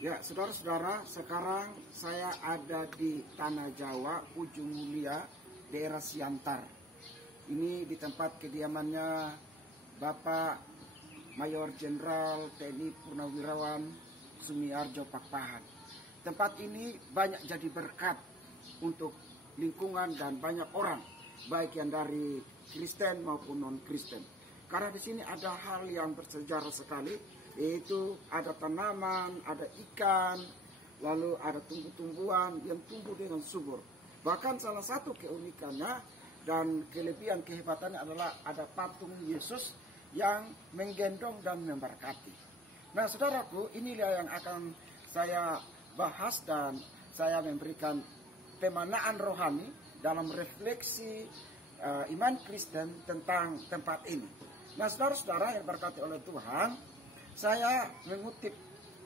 Ya, saudara-saudara, sekarang saya ada di Tanah Jawa, Ujung Mulia, daerah Siantar. Ini di tempat kediamannya Bapak Mayor Jenderal TNI Purnawirawan Sumiarjo Pakpahan. Tempat ini banyak jadi berkat untuk lingkungan dan banyak orang, baik yang dari Kristen maupun non-Kristen. Karena di sini ada hal yang bersejarah sekali, yaitu ada tanaman, ada ikan, lalu ada tumbuh-tumbuhan yang tumbuh dengan subur. Bahkan salah satu keunikannya dan kelebihan kehebatannya adalah ada patung Yesus yang menggendong dan memberkati. Nah, saudaraku, inilah yang akan saya bahas dan saya memberikan pemanaan rohani dalam refleksi iman Kristen tentang tempat ini. Nah, saudara-saudara yang berkati oleh Tuhan, saya mengutip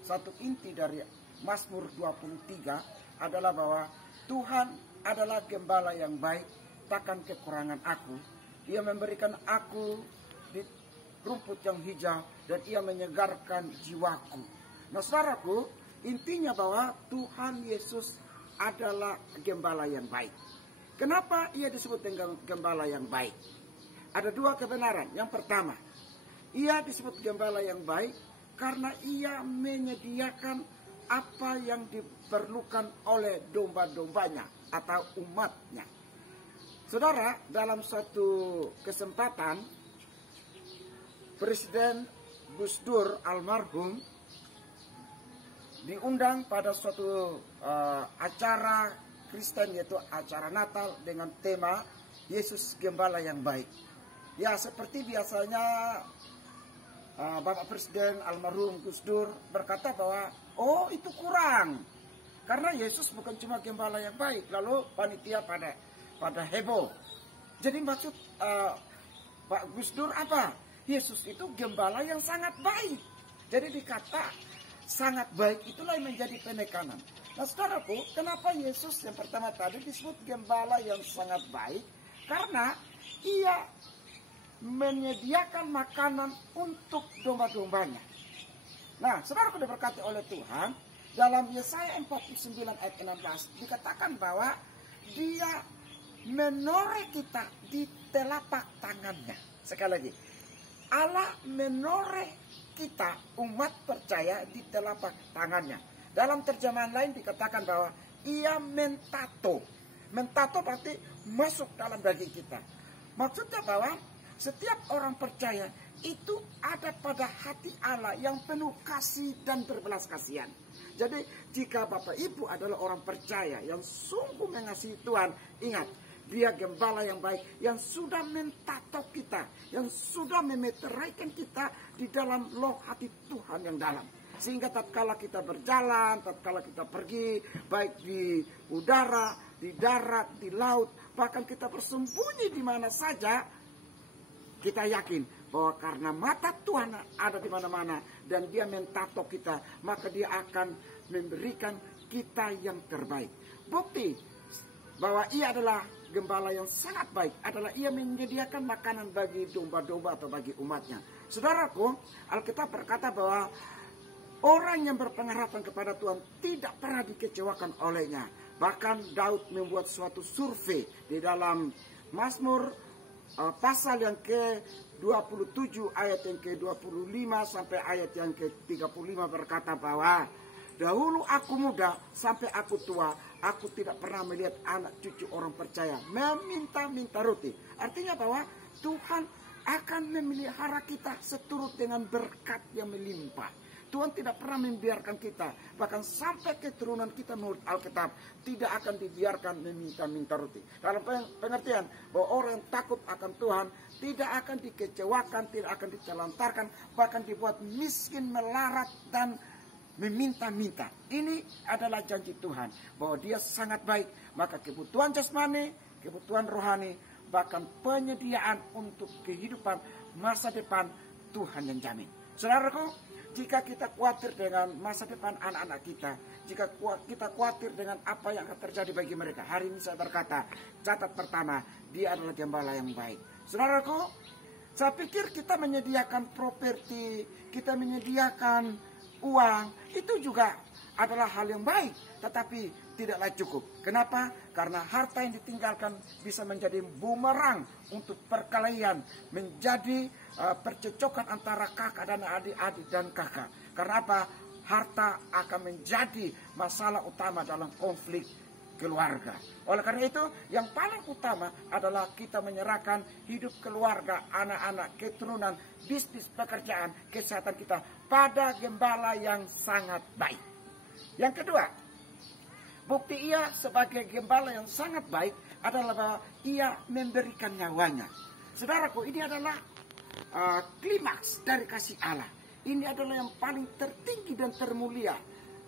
satu inti dari Mazmur 23 adalah bahwa Tuhan adalah gembala yang baik, takkan kekurangan aku. Ia memberikan aku di rumput yang hijau dan ia menyegarkan jiwaku. Nah, saudaraku, intinya bahwa Tuhan Yesus adalah gembala yang baik. Kenapa ia disebut dengan gembala yang baik? Ada dua kebenaran. Yang pertama, ia disebut gembala yang baik karena ia menyediakan apa yang diperlukan oleh domba-dombanya atau umatnya. Saudara, dalam suatu kesempatan, Presiden Gus Dur almarhum diundang pada suatu acara Kristen, yaitu acara Natal dengan tema Yesus Gembala yang Baik. Ya, seperti biasanya Bapak Presiden almarhum Gus Dur berkata bahwa oh, itu kurang karena Yesus bukan cuma gembala yang baik. Lalu panitia pada heboh. Jadi maksud Pak Gus Dur apa? Yesus itu gembala yang sangat baik. Jadi dikata sangat baik itulah yang menjadi penekanan. Nah, saudaraku, kenapa Yesus yang pertama tadi disebut gembala yang sangat baik? Karena ia menyediakan makanan untuk domba-dombanya. Nah, saudaraku diberkati oleh Tuhan, dalam Yesaya 49 ayat 16 dikatakan bahwa dia menoreh kita di telapak tangannya. Sekali lagi, Allah menoreh kita umat percaya di telapak tangannya. Dalam terjemahan lain dikatakan bahwa ia mentato. Mentato berarti masuk dalam daging kita. Maksudnya bahwa setiap orang percaya itu ada pada hati Allah yang penuh kasih dan berbelas kasihan. Jadi jika Bapak Ibu adalah orang percaya yang sungguh mengasihi Tuhan, ingat, dia gembala yang baik yang sudah mentato kita, yang sudah memeteraikan kita di dalam loh hati Tuhan yang dalam. Sehingga tatkala kita berjalan, tatkala kita pergi, baik di udara, di darat, di laut, bahkan kita bersembunyi di mana saja, kita yakin bahwa karena mata Tuhan ada di mana-mana dan dia mentato kita, maka dia akan memberikan kita yang terbaik. Bukti bahwa ia adalah gembala yang sangat baik adalah ia menyediakan makanan bagi domba-domba atau bagi umatnya. Saudaraku, Alkitab berkata bahwa orang yang berpengharapan kepada Tuhan tidak pernah dikecewakan olehnya. Bahkan Daud membuat suatu survei di dalam Mazmur pasal yang ke-27 ayat yang ke-25 sampai ayat yang ke-35 berkata bahwa dahulu aku muda sampai aku tua, aku tidak pernah melihat anak cucu orang percaya meminta-minta roti. Artinya bahwa Tuhan akan memelihara kita seturut dengan berkat yang melimpah. Tuhan tidak pernah membiarkan kita, bahkan sampai keturunan kita menurut Alkitab tidak akan dibiarkan meminta-minta roti. Dalam pengertian bahwa orang yang takut akan Tuhan tidak akan dikecewakan, tidak akan ditelantarkan, bahkan dibuat miskin, melarat dan meminta-minta. Ini adalah janji Tuhan bahwa dia sangat baik. Maka kebutuhan jasmani, kebutuhan rohani, bahkan penyediaan untuk kehidupan masa depan Tuhan yang jamin. Saudaraku, jika kita khawatir dengan masa depan anak-anak kita, jika kita khawatir dengan apa yang akan terjadi bagi mereka, hari ini saya berkata, catat pertama, dia adalah gembala yang baik. Saudaraku, saya pikir kita menyediakan properti, kita menyediakan uang, itu juga adalah hal yang baik, tetapi tidaklah cukup. Kenapa? Karena harta yang ditinggalkan bisa menjadi bumerang untuk perkelahian, menjadi percecokan antara kakak dan adik-adik dan kakak. Karena apa? Harta akan menjadi masalah utama dalam konflik keluarga. Oleh karena itu, yang paling utama adalah kita menyerahkan hidup keluarga, anak-anak, keturunan, bisnis, pekerjaan, kesehatan kita pada gembala yang sangat baik. Yang kedua, bukti ia sebagai gembala yang sangat baik adalah bahwa ia memberikan nyawanya. Saudaraku, ini adalah klimaks dari kasih Allah. Ini adalah yang paling tertinggi dan termulia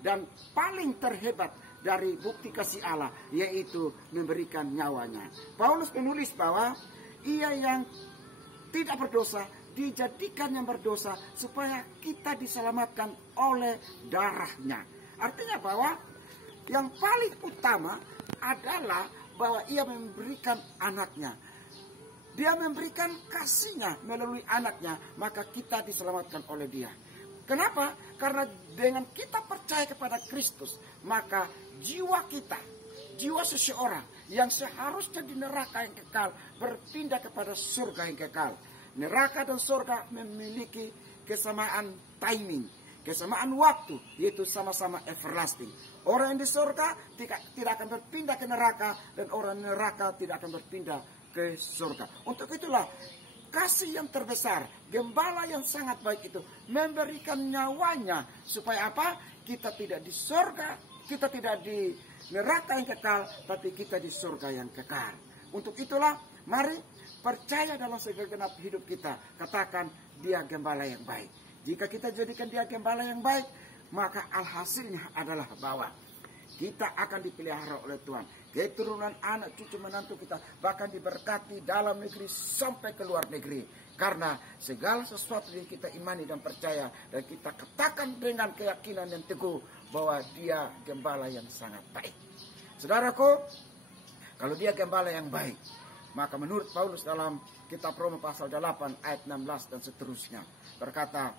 dan paling terhebat dari bukti kasih Allah, yaitu memberikan nyawanya. Paulus menulis bahwa ia yang tidak berdosa dijadikan yang berdosa supaya kita diselamatkan oleh darahnya. Artinya bahwa yang paling utama adalah bahwa ia memberikan anaknya. Dia memberikan kasihnya melalui anaknya, maka kita diselamatkan oleh dia. Kenapa? Karena dengan kita percaya kepada Kristus, maka jiwa kita, jiwa seseorang yang seharusnya di neraka yang kekal, berpindah kepada surga yang kekal. Neraka dan surga memiliki kesamaan timing, kesamaan waktu, yaitu sama-sama everlasting. Orang yang di surga tidak akan berpindah ke neraka, dan orang neraka tidak akan berpindah ke surga. Untuk itulah kasih yang terbesar, gembala yang sangat baik itu memberikan nyawanya supaya apa? Kita tidak di surga, kita tidak di neraka yang kekal, tapi kita di surga yang kekal. Untuk itulah mari percaya dalam segenap hidup kita, katakan dia gembala yang baik. Jika kita jadikan dia gembala yang baik, maka alhasilnya adalah bahwa kita akan dipelihara oleh Tuhan. Keturunan anak cucu menantu kita bahkan diberkati dalam negeri sampai ke luar negeri. Karena segala sesuatu yang kita imani dan percaya, dan kita katakan dengan keyakinan yang teguh bahwa dia gembala yang sangat baik. Saudaraku, kalau dia gembala yang baik, maka menurut Paulus dalam kitab Roma pasal 8 ayat 16 dan seterusnya berkata,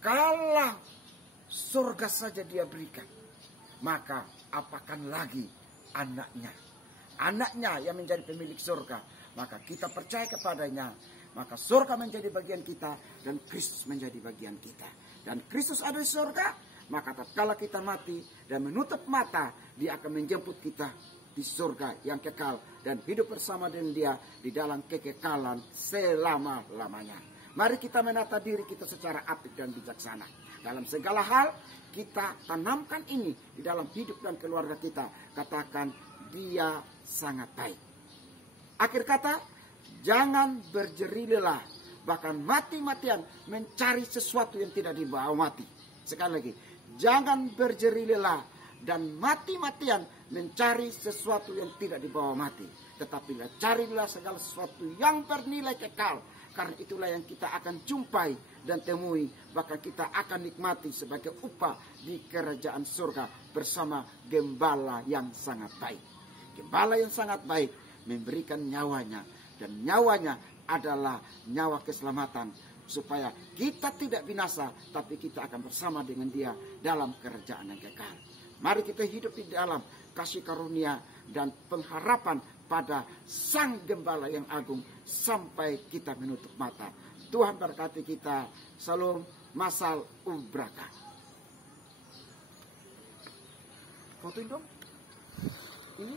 kalau surga saja dia berikan, maka apakan lagi anaknya. Anaknya yang menjadi pemilik surga. Maka kita percaya kepadanya, maka surga menjadi bagian kita, dan Kristus menjadi bagian kita. Dan Kristus ada di surga, maka tatkala kita mati dan menutup mata, dia akan menjemput kita di surga yang kekal, dan hidup bersama dengan dia di dalam kekekalan selama-lamanya. Mari kita menata diri kita secara apik dan bijaksana. Dalam segala hal, kita tanamkan ini di dalam hidup dan keluarga kita. Katakan, dia sangat baik. Akhir kata, jangan berjeri lelah, bahkan mati-matian mencari sesuatu yang tidak dibawa mati. Sekali lagi, jangan berjeri lelah dan mati-matian mencari sesuatu yang tidak dibawa mati. Tetapi carilah segala sesuatu yang bernilai kekal. Karena itulah yang kita akan jumpai dan temui. Bahkan kita akan nikmati sebagai upah di kerajaan surga bersama gembala yang sangat baik. Gembala yang sangat baik memberikan nyawanya. Dan nyawanya adalah nyawa keselamatan. Supaya kita tidak binasa, tapi kita akan bersama dengan dia dalam kerajaan yang kekal. Mari kita hidup di dalam kasih karunia dan pengharapan pada Sang Gembala yang agung sampai kita menutup mata. Tuhan berkati kita. Salam masal ubraka. Fotoin dong. Ini